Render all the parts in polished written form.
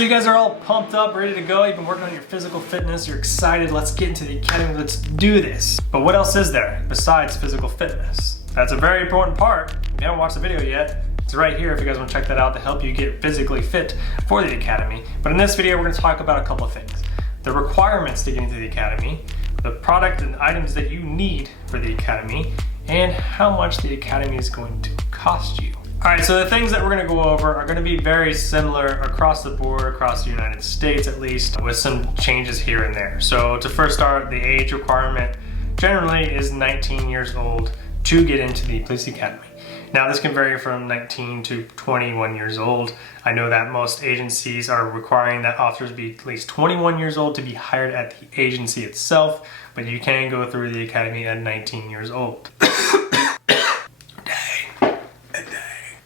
so you guys are all pumped up, ready to go. You've been working on your physical fitness. You're excited. Let's get into the academy. Let's do this. But what else is there besides physical fitness? That's a very important part. If you haven't watched the video yet, it's right here if you guys want to check that out to help you get physically fit for the academy. But in this video, we're going to talk about a couple of things. The requirements to get into the academy, the product and items that you need for the academy, and how much the academy is going to cost you. Alright, so the things that we're going to go over are going to be very similar across the board, across the United States at least, with some changes here and there. So to first start, the age requirement generally is 19 years old to get into the police academy. Now this can vary from 19 to 21 years old. I know that most agencies are requiring that officers be at least 21 years old to be hired at the agency itself, but you can go through the academy at 19 years old.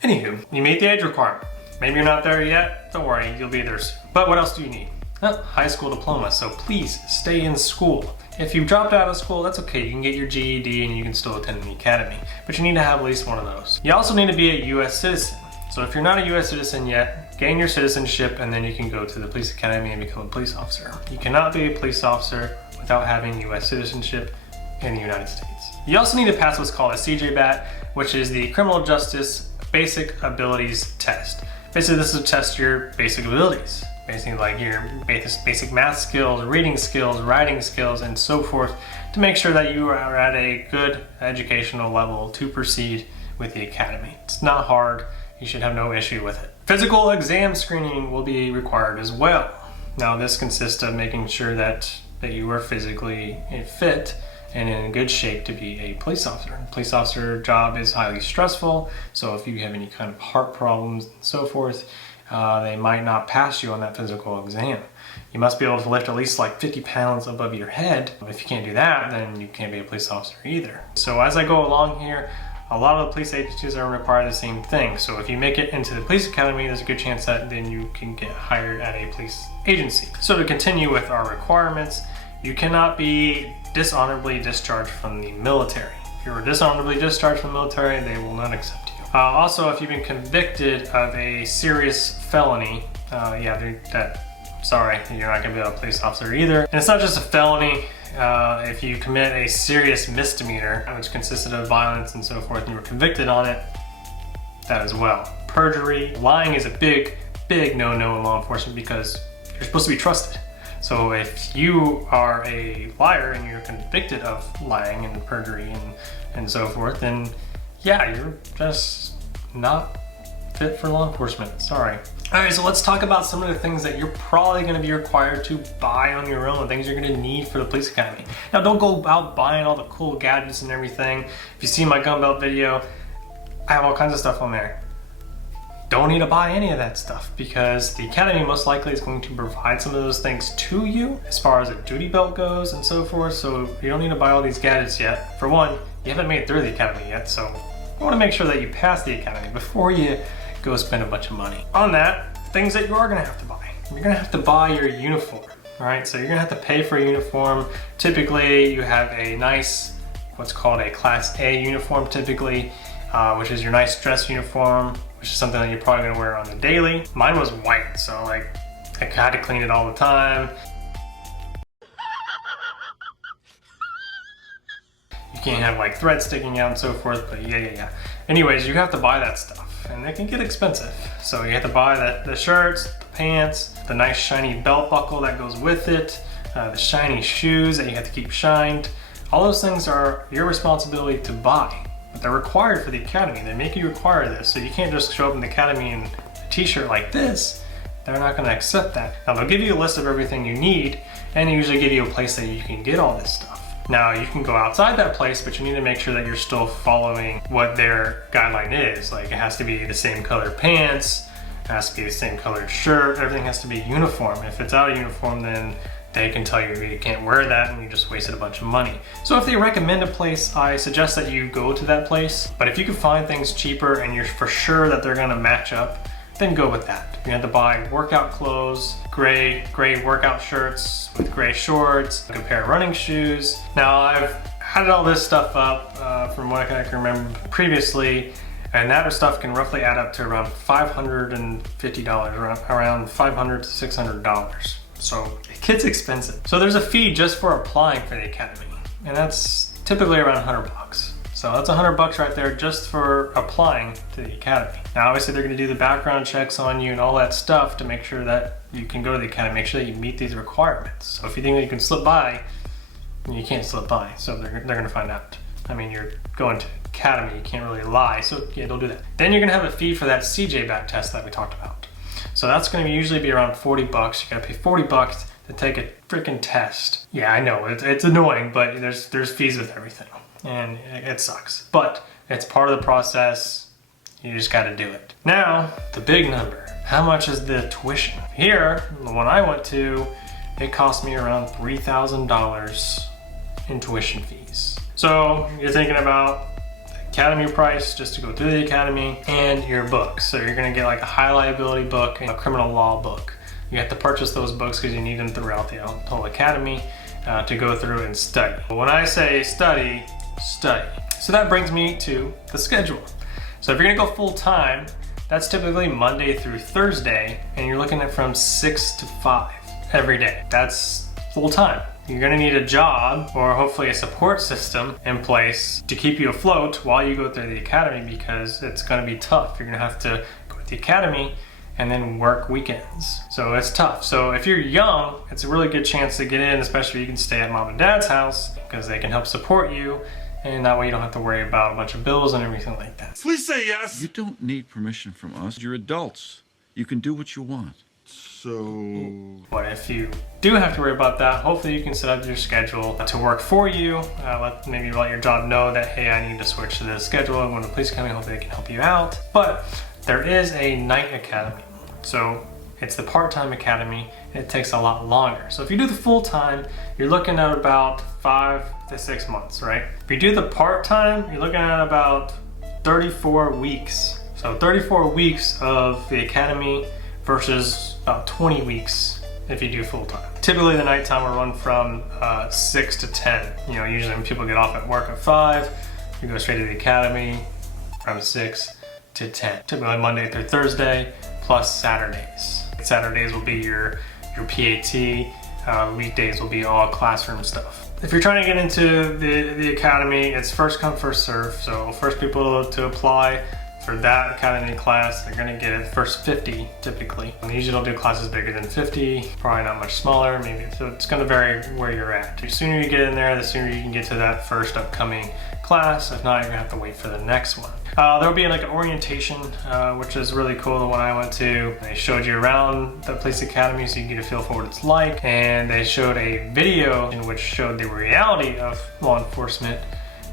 Anywho, you meet the age requirement. Maybe you're not there yet, don't worry, you'll be there soon. But what else do you need? Well, high school diploma, so please stay in school. If you dropped out of school, that's okay. You can get your GED and you can still attend the academy, but you need to have at least one of those. You also need to be a US citizen. So if you're not a US citizen yet, gain your citizenship and then you can go to the police academy and become a police officer. You cannot be a police officer without having US citizenship in the United States. You also need to pass what's called a CJBAT, which is the Criminal Justice Basic Abilities Test. Basically, this is to test your basic abilities. Basically, like your basic math skills, reading skills, writing skills, and so forth, to make sure that you are at a good educational level to proceed with the academy. It's not hard. You should have no issue with it. Physical exam screening will be required as well. Now, this consists of making sure that you are physically fit and in good shape to be a police officer. A police officer job is highly stressful, so if you have any kind of heart problems and so forth, they might not pass you on that physical exam. You must be able to lift at least like 50 pounds above your head. If you can't do that, then you can't be a police officer either. So as I go along here, a lot of the police agencies are required the same thing. So if you make it into the police academy, there's a good chance that then you can get hired at a police agency. So to continue with our requirements, you cannot be dishonorably discharged from the military. If you were dishonorably discharged from the military, they will not accept you. Also, if you've been convicted of a serious felony, sorry, you're not gonna be a police officer either. And it's not just a felony. If you commit a serious misdemeanor, which consisted of violence and so forth, and you were convicted on it, that as well. Perjury, lying is a big, big no-no in law enforcement because you're supposed to be trusted. So if you are a liar and you're convicted of lying and perjury and so forth, then yeah, you're just not fit for law enforcement, sorry. All right, so let's talk about some of the things that you're probably gonna be required to buy on your own, things you're gonna need for the police academy. Now, don't go out buying all the cool gadgets and everything. If you see my gun belt video, I have all kinds of stuff on there. Don't need to buy any of that stuff because the academy most likely is going to provide some of those things to you as far as a duty belt goes and so forth, so you don't need to buy all these gadgets yet. For one, you haven't made it through the academy yet, so you want to make sure that you pass the academy before you go spend a bunch of money. On that, things that you are going to have to buy. You're going to have to buy your uniform, all right? So you're going to have to pay for a uniform. Typically, you have a nice, what's called a Class A uniform typically, which is your nice dress uniform, which is something that you're probably gonna wear on the daily. Mine was white, so like I had to clean it all the time. You can't have like threads sticking out and so forth, but yeah. Anyways, you have to buy that stuff, and it can get expensive. So you have to buy the shirts, the pants, the nice shiny belt buckle that goes with it, the shiny shoes that you have to keep shined. All those things are your responsibility to buy. But they're required for the academy. They make you require this, so you can't just show up in the academy in a t-shirt like this. They're not going to accept that. Now they'll give you a list of everything you need, and they usually give you a place that you can get all this stuff. Now you can go outside that place, but you need to make sure that you're still following what their guideline is. Like it has to be the same color pants, it has to be the same colored shirt, everything has to be uniform. If it's out of uniform, then they can tell you can't wear that and you just wasted a bunch of money. So if they recommend a place, I suggest that you go to that place. But if you can find things cheaper and you're for sure that they're gonna match up, then go with that. You have to buy workout clothes, gray workout shirts with gray shorts, a pair of running shoes. Now I've added all this stuff up from what I can remember previously. And that stuff can roughly add up to around $550, around $500 to $600. So it gets expensive. So there's a fee just for applying for the academy, and that's typically around 100 bucks. So that's 100 bucks right there just for applying to the academy. Now obviously they're gonna do the background checks on you and all that stuff to make sure that you can go to the academy, make sure that you meet these requirements. So if you think that you can slip by, you can't slip by, so they're gonna find out. I mean, you're going to academy, you can't really lie, so yeah, don't do that. Then you're gonna have a fee for that CJ back test that we talked about. So that's gonna usually be around 40 bucks. You gotta pay 40 bucks to take a freaking test. Yeah, I know, it's annoying, but there's fees with everything, and it sucks. But it's part of the process, you just gotta do it. Now, the big number. How much is the tuition? Here, the one I went to, it cost me around $3,000 in tuition fees. So you're thinking about the academy price just to go through the academy and your books. So you're gonna get like a high liability book and a criminal law book. You have to purchase those books because you need them throughout the whole academy to go through and study. When I say study, study. So that brings me to the schedule. So if you're gonna go full time, that's typically Monday through Thursday, and you're looking at from 6 to 5 every day. That's full time. You're gonna need a job or hopefully a support system in place to keep you afloat while you go through the academy, because it's gonna be tough. You're gonna have to go to the academy and then work weekends. So it's tough. So if you're young, it's a really good chance to get in, especially if you can stay at mom and dad's house because they can help support you, and that way you don't have to worry about a bunch of bills and everything like that. Please say yes. You don't need permission from us. You're adults. You can do what you want. So... But if you do have to worry about that, hopefully you can set up your schedule to work for you. Maybe let your job know that, hey, I need to switch to this schedule. And when the police come in, hopefully they can help you out. But there is a night academy. So it's the part-time academy, and it takes a lot longer. So if you do the full-time, you're looking at about 5 to 6 months, right? If you do the part-time, you're looking at about 34 weeks. So 34 weeks of the academy versus about 20 weeks if you do full-time. Typically the nighttime will run from 6 to 10. You know, usually when people get off at work at 5, you go straight to the academy from 6 to 10. Typically Monday through Thursday plus Saturdays. Saturdays will be your PAT, weekdays will be all classroom stuff. If you're trying to get into the academy, it's first come, first serve. So first people to apply for that academy class, they're gonna get it first 50 typically. And they usually don't do classes bigger than 50, probably not much smaller, maybe. So it's gonna vary where you're at. The sooner you get in there, the sooner you can get to that first upcoming class. If not, you're gonna have to wait for the next one. There'll be like an orientation, which is really cool, the one I went to. They showed you around the police academy so you can get a feel for what it's like. And they showed a video in which showed the reality of law enforcement,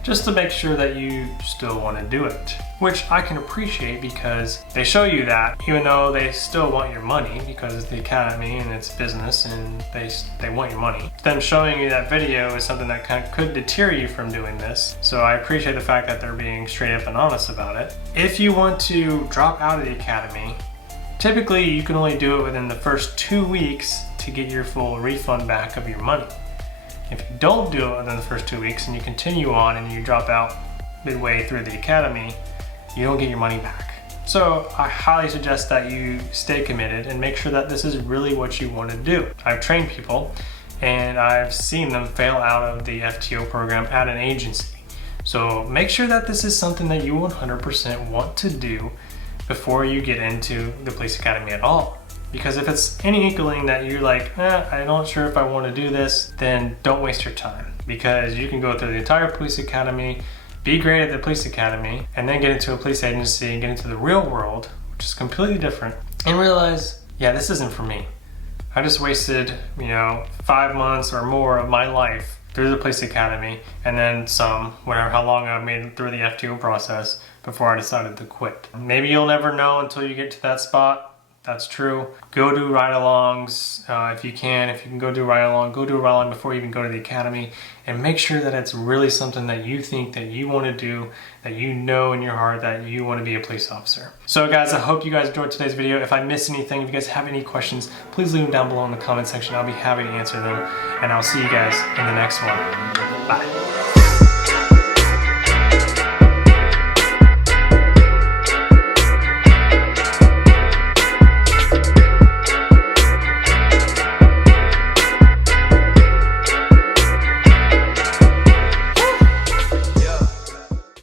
just to make sure that you still want to do it, which I can appreciate because they show you that even though they still want your money because it's the academy and it's business and they want your money. Them showing you that video is something that kind of could deter you from doing this. So I appreciate the fact that they're being straight up and honest about it. If you want to drop out of the academy, typically you can only do it within the first 2 weeks to get your full refund back of your money. If you don't do it within the first 2 weeks and you continue on and you drop out midway through the academy, you don't get your money back. So I highly suggest that you stay committed and make sure that this is really what you want to do. I've trained people and I've seen them fail out of the FTO program at an agency. So make sure that this is something that you 100% want to do before you get into the police academy at all. Because if it's any inkling that you're like, I'm not sure if I want to do this, then don't waste your time. Because you can go through the entire police academy, be great at the police academy, and then get into a police agency and get into the real world, which is completely different, and realize, yeah, this isn't for me. I just wasted, 5 months or more of my life through the police academy, and then some, whatever, how long I made it through the FTO process before I decided to quit. Maybe you'll never know until you get to that spot. That's true. Go do ride-alongs if you can. If you can go do ride-along, go do a ride-along before you even go to the academy, and make sure that it's really something that you think that you want to do, that you know in your heart that you want to be a police officer. So guys, I hope you guys enjoyed today's video. If I missed anything, if you guys have any questions, please leave them down below in the comment section. I'll be happy to answer them, and I'll see you guys in the next one. Bye.